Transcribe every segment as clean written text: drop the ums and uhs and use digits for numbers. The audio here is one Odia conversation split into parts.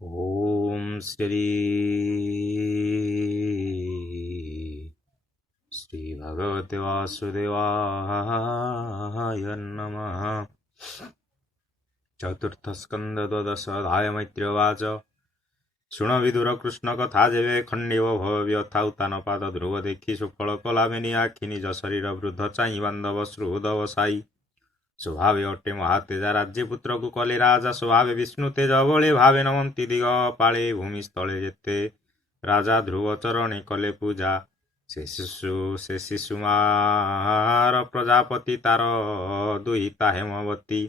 ओम श्री भगवते वासुदेवाय नमः। चतुर्थ स्कंद द्वादश अध्याय मैत्र्यवाच। ଶୁଣ ବିଦୁର କୃଷ୍ଣ କଥା ଯେବେ ଖଣ୍ଡିବ ଭବ ବ୍ୟଥା ଉତ୍ତାନ ପାଦ ଧ୍ରୁବ ଦେଖି ସୁଫଳ କଲାବେନି ଆଖି ନିଜ ଶରୀର ବୃଦ୍ଧ ଚାହିଁ ବାନ୍ଧବ ସୁହୃଦ ବସାଇ। ସ୍ୱଭାବେ ଅଟେ ମହାତେଜା ରାଜ୍ୟପୁତ୍ରକୁ କଲେ ରାଜା ସ୍ୱଭାବେ ବିଷ୍ଣୁ ତେଜ ବଳେ ଭାବେ ନମନ୍ତି ଦିଗ ପାଳେ ଭୂମି ସ୍ଥଳେ ଯେତେ ରାଜା ଧ୍ରୁବ ଚରଣେ କଲେ ପୂଜା। ସେ ଶିଶୁ ମାର ପ୍ରଜାପତି ତାର ଦୁହିତା ହେମବତୀ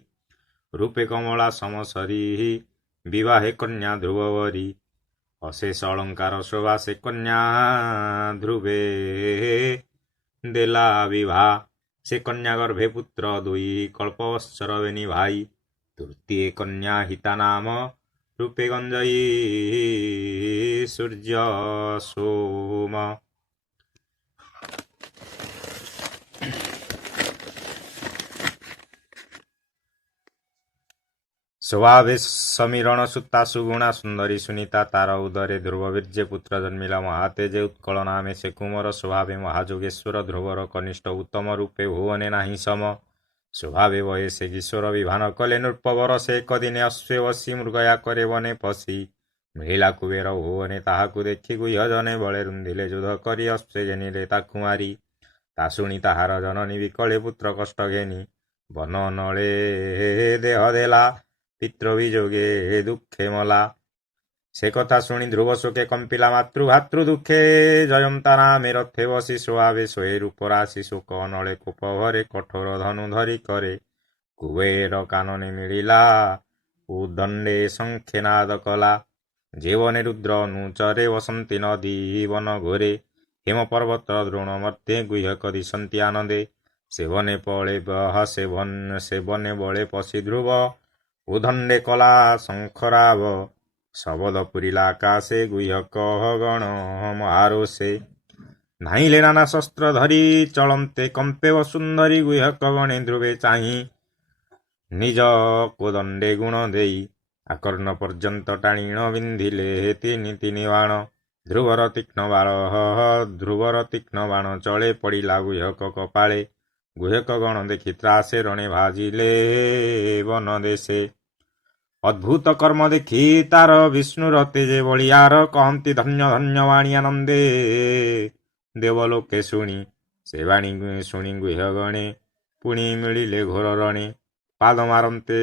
ରୂପେ କମଳା ସମସରୀ ବିବାହେ କନ୍ୟା ଧ୍ରୁବବରୀ। ଅଶେଷ ଅଳଙ୍କାର ଶୋଭା ସେ କନ୍ୟା ଧ୍ରୁବେ ଦେଲା ବିଭା। ସେ କନ୍ୟା ଗର୍ଭେ ପୁତ୍ର ଦୁଇ କଳ୍ପବତ୍ସର ବେନି ଭାଇ। ତୃତୀୟ କନ୍ୟା ହିତା ନାମ ରୂପେ ଗଞ୍ଜଇ ସୂର୍ଯ୍ୟ ସୋମ। ସ୍ୱଭାବେ ସମୀରଣ ସୁତା ସୁଗୁଣା ସୁନ୍ଦରୀ ସୁନିତା ତାର ଉଦରେ ଧ୍ରୁବ ବୀର୍ଯ୍ୟ ପୁତ୍ର ଜନ୍ମିଲା ମହାତେଜେ ଉତ୍କଳ ନାମେ ସେ କୁମର। ସ୍ୱଭାବେ ମହାଯୋଗେଶ୍ୱର ଧ୍ରୁବର କନିଷ୍ଠ ଉତ୍ତମ ରୂପେ ଭୁବନେ ନାହିଁ ସମ। ସ୍ୱଭାବେ ବୟେ ସେ କିଶୋର ବିଭାନ କଲେ ନୃପବର ସେ ଏକଦିନେ ଅଶ୍ଵେ ବସି ମୃଗୟା करे ବନେ ପଶି। ମିଳିଲା କୁବେର ଭୁବନେ ତାହାକୁ ଦେଖି ଗୁହ୍ୟ ଜନେ ବଳେ ରୁନ୍ଧିଲେ ଯୁଦ୍ଧ କରି ଅଶ୍ଵେ ଘେନିଲେ ତାକୁ ମାରି। ତା ଶୁଣି ତାହାର ଜନନୀ ବିକଳେ ପୁତ୍ର କଷ୍ଟ ଘେନି ବନ ନଳେ ଦେହ ଦେଲା ପିତୃ ବିଯୋଗେ ଦୁଃଖେ ମଲା। ସେ କଥା ଶୁଣି ଧ୍ରୁବ ଶୋକେ କମ୍ପିଲା ମାତୃ ଭାତୃ ଦୁଃଖେ ଜୟନ୍ତା ନାମେ ରଥେ ବସି। ସ୍ୱଭାବେ ଶୋଏ ରୂପରାଶି ଶୋକ ନଳେ କୋପ ଭରେ କଠୋର ଧନୁ ଧରି କରେ। କୁବେର କାନନେ ମିଳିଲା ଉଦଣ୍ଡେ ଶଙ୍ଖେ ନାଦ କଲା। ଜୀବନେ ରୁଦ୍ର ଅନୁଚରେ ବସନ୍ତି ନଦୀ ବନ ଘୋରେ। ହେମ ପର୍ବତ ଦ୍ରୋଣ ମଧ୍ୟେ ଗୁହ୍ୟକ ଦିଶନ୍ତି ଆନନ୍ଦେ। ସେବନେ ପଳେ ସେବନେ ବଳେ ପଶି ଧ୍ରୁବ ଉଦଣ୍ଡେ କଲା ଶଙ୍ଖରାବ। ଶବଦ ପୁରିଲା ଆକାଶେ ଗୁହ୍ୟକ ଗଣ ମହାରୋଷେ। ଧାଇଁଲେ ନାନା ଶସ୍ତ୍ର ଧରି ଚଳନ୍ତେ କମ୍ପେ ବସୁନ୍ଧରୀ। ଗୁହ୍ୟକ ଗଣେ ଧ୍ରୁବେ ଚାହିଁ ନିଜ କୋଦଣ୍ଡେ ଗୁଣ ଦେଇ। ଆକର୍ଣ୍ଣ ପର୍ଯ୍ୟନ୍ତ ଟାଣିଣ ବିନ୍ଧିଲେ ତିନି ତିନି ବାଣ। ଧ୍ରୁବର ତୀକ୍ଷ୍ଣ ବାଣ ଚଳେ ପଡ଼ିଲା ଗୁହ୍ୟକ କପାଳେ। ଗୁହ୍ୟକ ଗଣ ଦେଖି ତ୍ରାସେ ରଣେ ଭାଜିଲେ ବନ ଦେଶେ। ଅଦ୍ଭୁତ କର୍ମ ଦେଖି ତାର ବିଷ୍ଣୁର ତେଜେ ବଳିୟାର। କହନ୍ତି ଧନ୍ୟ ଧନ୍ୟ ବାଣୀ ଆନନ୍ଦେ ଦେବଲୋକେ ଶୁଣି। ସେ ବାଣୀ ଶୁଣି ଗୁହ୍ୟ ଗଣେ ପୁଣି ମିଳିଲେ ଘୋର ରଣେ। ପାଦ ମାରନ୍ତେ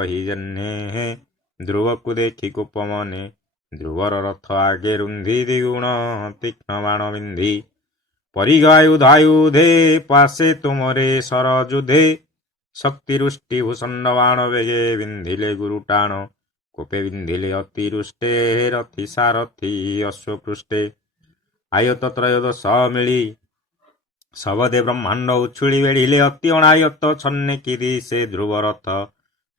ଅହିଜହ୍ନେ ଧ୍ରୁବକୁ ଦେଖି କୋପ ମନେ। ଧ୍ରୁବର ରଥ ଆଗେ ରୁନ୍ଧି ଦ୍ୱିଗୁଣ ତୀକ୍ଷ୍ଣ ବାଣ ବିନ୍ଧି। ପରିଗାୟୁଧାୟୁଧେ ପାଶେ ତୁମରେ ସରଯୁଧେ। ଶକ୍ତି ରୁଷ୍ଟି ଭୂଷଣ୍ଡ ବାଣ ବେଗେ ବିନ୍ଧିଲେ ଗୁରୁ ଟାଣ। କୋପେ ବିନ୍ଧିଲେ ଅତି ରୁଷ୍ଟେ ରଥି ସାରଥି ଅଶ୍ୱପୃଷ୍ଠେ। ଆୟତ ତ୍ରୟୋଦଶ ମିଳି ଶବଦେ ବ୍ରହ୍ମାଣ୍ଡ ଉଛୁଳି ବେଢିଲେ ଅତି ଅଣାୟତ ଛନ୍ନେ କିରି ସେ ଧ୍ରୁବ ରଥ।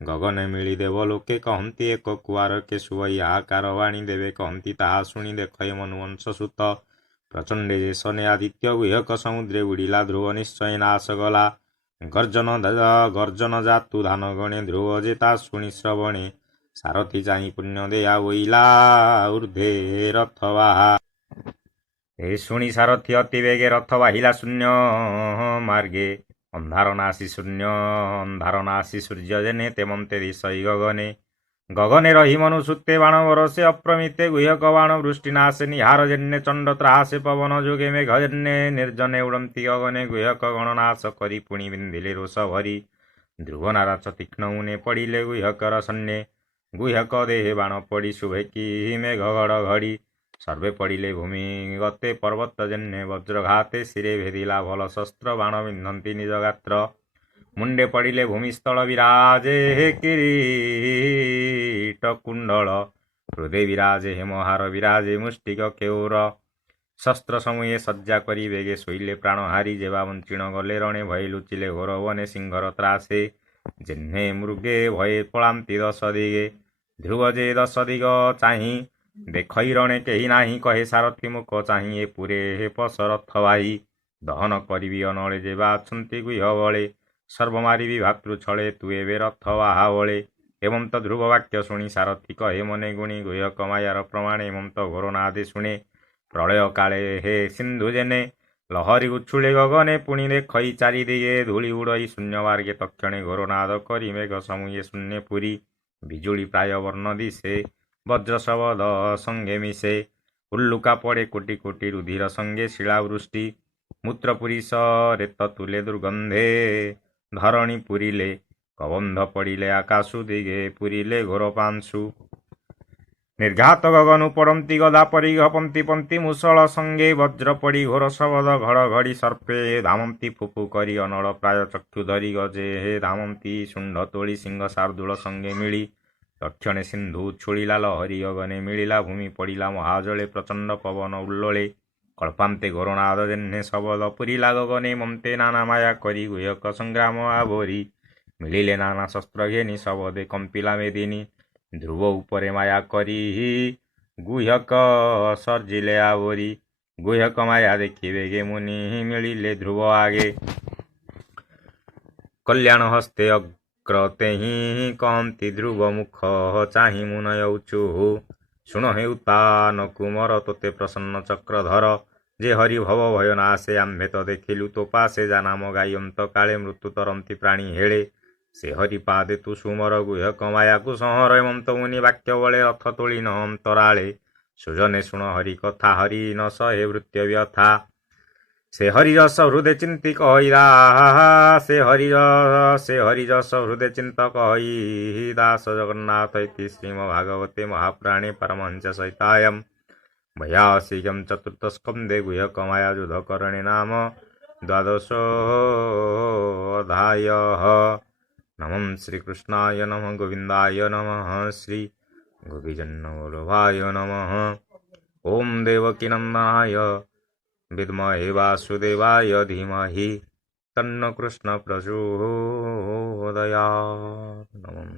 ଗଗନେ ମିଳି ଦେବ ଲୋକେ କହନ୍ତି ଏକ କୁଆର କେ ଶୁଭଇ ଆକାର ବାଣୀ ଦେବେ କହନ୍ତି ତାହା ଶୁଣି ଦେଖ ମନୁବଂଶ ସୁତ। ପ୍ରଚଣ୍ଡେ ଯେ ସନେ ଆଦିତ୍ୟ ଗୁହ୍ୟକ ସମୁଦ୍ରେ ବୁଡ଼ିଲା ଧ୍ରୁବ ନିଶ୍ଚୟ ନାଶ ଗଲା। ଗର୍ଜନ ଜାତୁ ଧାନ ଗଣେ ଧ୍ରୁବ ଯେ ତା ଶୁଣି ଶ୍ରବଣେ। ସାରଥି ଚାହିଁ ପୁଣ୍ୟ ଦେୟା ବୋଇଲା ଊର୍ଦ୍ଧ୍ୱେ ରଥ ବାହା। ଏ ଶୁଣି ସାରଥି ଅତି ବେଗେ ରଥ ବାହିଲା ଶୂନ୍ୟ ମାର୍ଗେ। ଅନ୍ଧାର ନାଶି ସୂର୍ଯ୍ୟ ଯେନେ ତେମନ୍ତେ ଦିଶଇ ଗଗନେ। ଗଗନେ ରହି ମନୁ ସୁତେ ବାଣ ବରସେ ଅପ୍ରମିତେ ଗୁହ୍ୟକ ବାଣ ବୃଷ୍ଟି ନାଶେ। ନିହାର ଯେନେ ଚଣ୍ଡ ତ୍ରାସେ ପବନ ଯୋଗେ ମେଘ ଯେନେ ନିର୍ଜନେ ଉଡ଼ନ୍ତି ଗଗନେ। ଗୁହ୍ୟକ ଗଣ ନାଶ କରି ପୁଣି ବିନ୍ଧିଲେ ରୋଷ ଭରି। ଧ୍ରୁବ ନାରାଚ ତୀକ୍ଷ୍ଣ ମୁନେ ପଡ଼ିଲେ ଗୁହ୍ୟକର ସନ୍ନେ। ଗୁହ୍ୟକ ଦେହେ ବାଣ ପଡ଼ି ଶୁଭେ କି ମେଘ ଘଡ଼ଘଡ଼ି। ସର୍ବେ ପଡ଼ିଲେ ଭୂମି ଗତେ ପର୍ବତ ଯେନେ ବଜ୍ରଘାତେ। ଶିରେ ଭେଦିଲା ଭଲ ଶସ୍ତ୍ର ବାଣ ବିନ୍ଧନ୍ତି ନିଜ ଗାତ୍ର। ମୁଣ୍ଡେ ପଡ଼ିଲେ ଭୂମିସ୍ଥଳ ବିରାଜେ କିରୀଟ କୁଣ୍ଡଳ। ହୃଦେ ବିରାଜେ ହେମହାର ବିରାଜେ ମୁଷ୍ଟିକ କେଉର। ଶସ୍ତ୍ର ସମୂହେ ସଜ୍ଜା କରି ବେଗେ ଶୋଇଲେ ପ୍ରାଣ ହାରି। ଯେବା ବଞ୍ଚିଣ ଗଲେ ରଣେ ଭୟ ଲୁଚିଲେ ଘୋର ବନେ ସିଂହର ତ୍ରାସେ। ଯେହ୍ନେ ମୃଗେ ଭୟେ ପଳାନ୍ତି ଦଶ ଦିଗେ। ଧ୍ରୁବ ଯେ ଦଶ ଦିଗ ଚାହିଁ ଦେଖଇ ରଣେ କେହି ନାହିଁ। କହେ ସାରଥି ମୁକ ଚାହିଁ ଏ ପୁରେ ହେ ପଶ ରଥ ବାହି। ଦହନ କରିବି ଅନଳେ ଯେବା ଅଛନ୍ତି ଗୁହ୍ୟ ବଳେ। ସର୍ବ ମାରିବି ଭାତୃ ଛଳେ ତୁ ଏବେ ରଥ ବାହା ବଳେ। ହେମନ୍ତ ଧ୍ରୁବ ବାକ୍ୟ ଶୁଣି ସାରଥି କହେ ମନେ ଗୁଣି ଗୁହ୍ୟକ ମାୟାର ପ୍ରମାଣେ ହେମନ୍ତ ଘୋରନାଦେ ଶୁଣେ ପ୍ରଳୟ କାଳେ ହେ ସିନ୍ଧୁ ଜେନେ ଲହରୀ ଉଛୁଳେ ଗଗନେ ପୁଣି ଦେଖଇ ଚାରିଦିଗେ ଧୂଳି ଉଡ଼ଇ ଶୂନ୍ୟ ମାର୍ଗେ ତକ୍ଷଣେ ଘୋରନାଦ କରି ମେଘ ସମୂହେ ଶୂନ୍ୟ ପୁରୀ ବିଜୁଳି ପ୍ରାୟ ବର୍ଣ୍ଣ ଦିଶେ ବଜ୍ର ଶବଦ ସଙ୍ଗେ ମିଶେ ଉଲ୍ଲୁକା ପଡ଼େ କୋଟି କୋଟି ରୁଧିର ସଙ୍ଗେ ଶିଳାବୃଷ୍ଟି ମୂତ୍ର ପୁରୀଶ ରେତ ତୁଲେ ଦୁର୍ଗନ୍ଧେ ଧରଣୀ ପୁରିଲେ କବନ୍ଧ ପଡ଼ିଲେ ଆକାଶୁ ଦିଗେ ପୁରିଲେ ଘୋର ପାଂଶୁ ନିର୍ଘାତ ଗଗନୁ ପଡ଼ନ୍ତି ଗଦା ପରି ପନ୍ତି ପନ୍ତି ମୁଷଳ ସଙ୍ଗେ ବଜ୍ର ପଡ଼ି ଘୋର ଶବଦ ଘଡ଼ଘଡ଼ି ସର୍ପେ ଧାମନ୍ତି ଫୁଫୁ କରି ଅନଳ ପ୍ରାୟ ଚକ୍ଷୁ ଧରି ଗଜେ ହେ ଧାମନ୍ତି ଶୁଣ୍ଡ ତୋଳି ସିଂହ ଶାର୍ଦୁଳ ସଙ୍ଗେ ମିଳି ତକ୍ଷଣେ ସିନ୍ଧୁ ଛୁଳିଲା ଲହରୀ ଗଗନେ ମିଳିଲା ଭୂମି ପଡ଼ିଲା ମହାଜଳେ ପ୍ରଚଣ୍ଡ ପବନ ଉଲ୍ଲୋଳେ କଳ୍ପାନ୍ତେ ଘୋରନାଦ ଜେହ୍ନେ ଶବଦ ପୁରିଲା ଗଗନେ ମନ୍ତେ ନାନା ମାୟା କରି ଗୁହ୍ୟକ ସଂଗ୍ରାମ ଆବୋରି ମିଳିଲେ ନାନା ଶସ୍ତ୍ର ଘେନି ଶବଦେ କମ୍ପିଲା ମେଦିନୀ ଧ୍ରୁବ ଉପରେ ମାୟା କରି ଗୁହ୍ୟକ ସର୍ଜିଲେ ଆବୋରି ଗୁହ୍ୟକ ମାୟା ଦେଖିବେ गे ମୁନି ମିଳିଲେ ଧ୍ରୁବ ଆଗେ କଲ୍ୟାଣ ହସ୍ତେ ଅଗ୍ରତେ ହିଁ କହନ୍ତି ଧ୍ରୁବ ମୁଖ ଚାହିଁ ମୁଁ ନୟଉଛୁ ଶୁଣ ହେଉତାନ କୁମର ତୋତେ ପ୍ରସନ୍ନ ଚକ୍ରଧର ଯେ ହରି ଭବ ଭୟ ନାଶେ ଆମ୍ଭେ ତ ଦେଖିଲୁ ତୋ ପାଶେ ଯା ନାମ ଗାଇ ଅନ୍ତ କାଳେ ମୃତ୍ୟୁ ତରନ୍ତି ପ୍ରାଣୀ ହେଳେ ସେ ହରି ପାଦେ ତୁ ସୁମର ଗୁହ୍ୟକ ମାୟାକୁ ସଂହର ହେମନ୍ତ ମୁନି ବାକ୍ୟ ବଳେ ରଥ ତୋଳି ନ ଅନ୍ତରାଳେ ସୁଜନେ ଶୁଣ ହରି କଥା ହରି ନ ସହେ ଭୃତ୍ୟ ବ୍ୟଥା ସେ ହରିଯଶ ହୃଦେ ଚିନ୍ତି କହିଲା ସେ ହରିଯଶ ହୃଦେ ଚିନ୍ତ କହି ଦାସ ଜଗନ୍ନାଥ ଇତି ଶ୍ରୀମ ଭାଗବତେ ମହାପୁରାଣେ ପରମହଂସ ସହିତାୟମ୍ भयासिकं चतुर्थस्कन्धे गुह्यकमाया युद्धकरणे नाम द्वादशोऽध्यायः नमः श्रीकृष्णाय नमः गोविन्दाय नमः श्री गोपीजनवल्लभाय नमः ॐ देवकीनन्दनाय विद्महे वासुदेवाय धीमहि तन्नो कृष्ण प्रचोदयात् नमः।